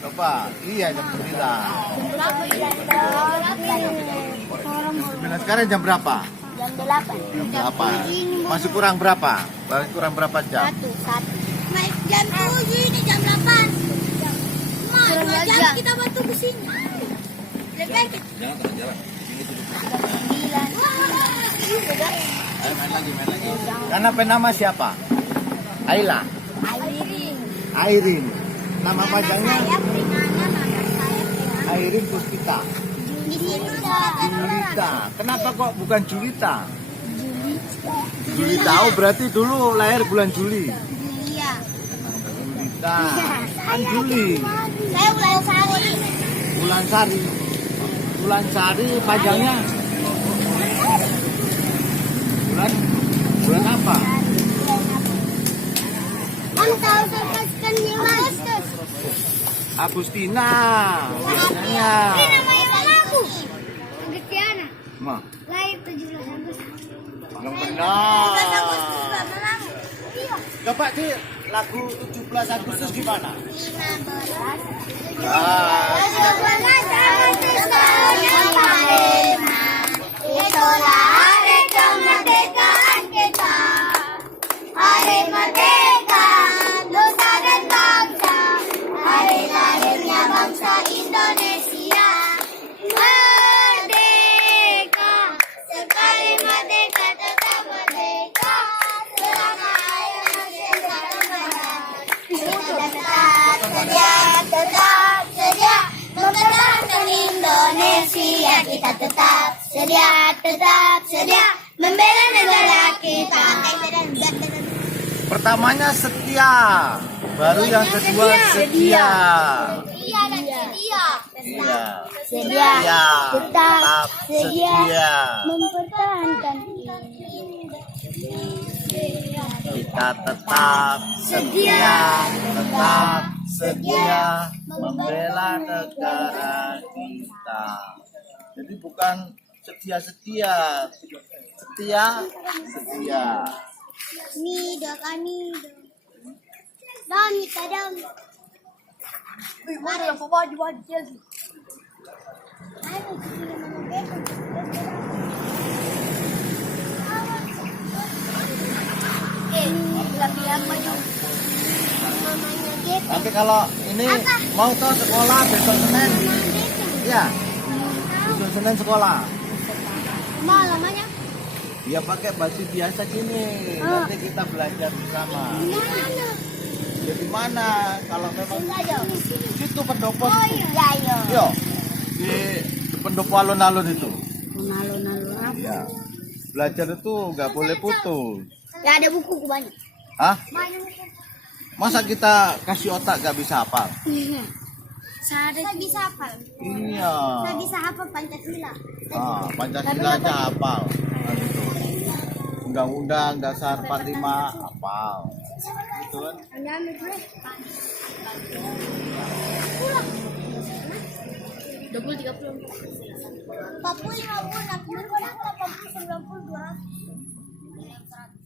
Coba, iya jam 9. Sekarang jam berapa? Jam 8. Jam 8. Masih kurang berapa? Masih kurang berapa jam? Satu. Naik jam 7 ini jam 8. Mas, jam kita bantu ke sini. Jangan tengah jalan. Sini duduk. Ayo main lagi. Karena penama siapa? Ayla. Airin. Nama panjangnya Airin Puspita. Julita. Kenapa kok bukan Julita? Julita. Oh, berarti dulu lahir bulan Juli. Iya. Julita. Kan Juli. Saya Wulan Sari. Bulan Sari panjangnya bulan apa? Agustina. Biasanya. Ini namanya aku. Agustina. Ma, Lahir 17 Agustus. yang benar. 17 Agustus malam. Iya. Coba di lagu 17 Agustus gimana? 15. Ah, Itulah hari kemerdekaan kita. Hari merdeka, nusa dan bangsa. Hari lahirnya bangsa Indonesia. Merdeka, sekali merdeka tetap merdeka. Selama air masih berada. Kita tetap sedia mempertahankan Indonesia. Kita tetap sedia membela negara kita. pertamanya setia, baru yang kedua sedia. Sedia dan sedia. Iya. Sedia, tetap sedia sedia. mempertahankan Kita tetap sedia membela negara kita. Jadi bukan setia. Ini kami dami kadang. Mana yang bawa lagi? Ayo kita menunggu. Bilang maju. Nanti kalau ini mau ke sekolah besok Senin, ya besok Senin sekolah. Lamanya? Ya pakai baju biasa gini. Nanti kita belajar bersama. Jadi mana kalau memang situ pendopo situ. Yo, di pendopo alun-alun itu. Alun-alun apa? Ya. Belajar itu nggak boleh putus. Ya ada buku banyak. Hah? Banyak buku. Masa kita kasih otak nggak bisa hafal? Saya bisa hafal. Iya. Saya bisa hafal Pancasila. Pancasila aja hafal. Undang-undang dasar 45 hafal. Gitu kan? Anda ambil dulu. 20, 30. 40, 50, 60, 80, 90, 200.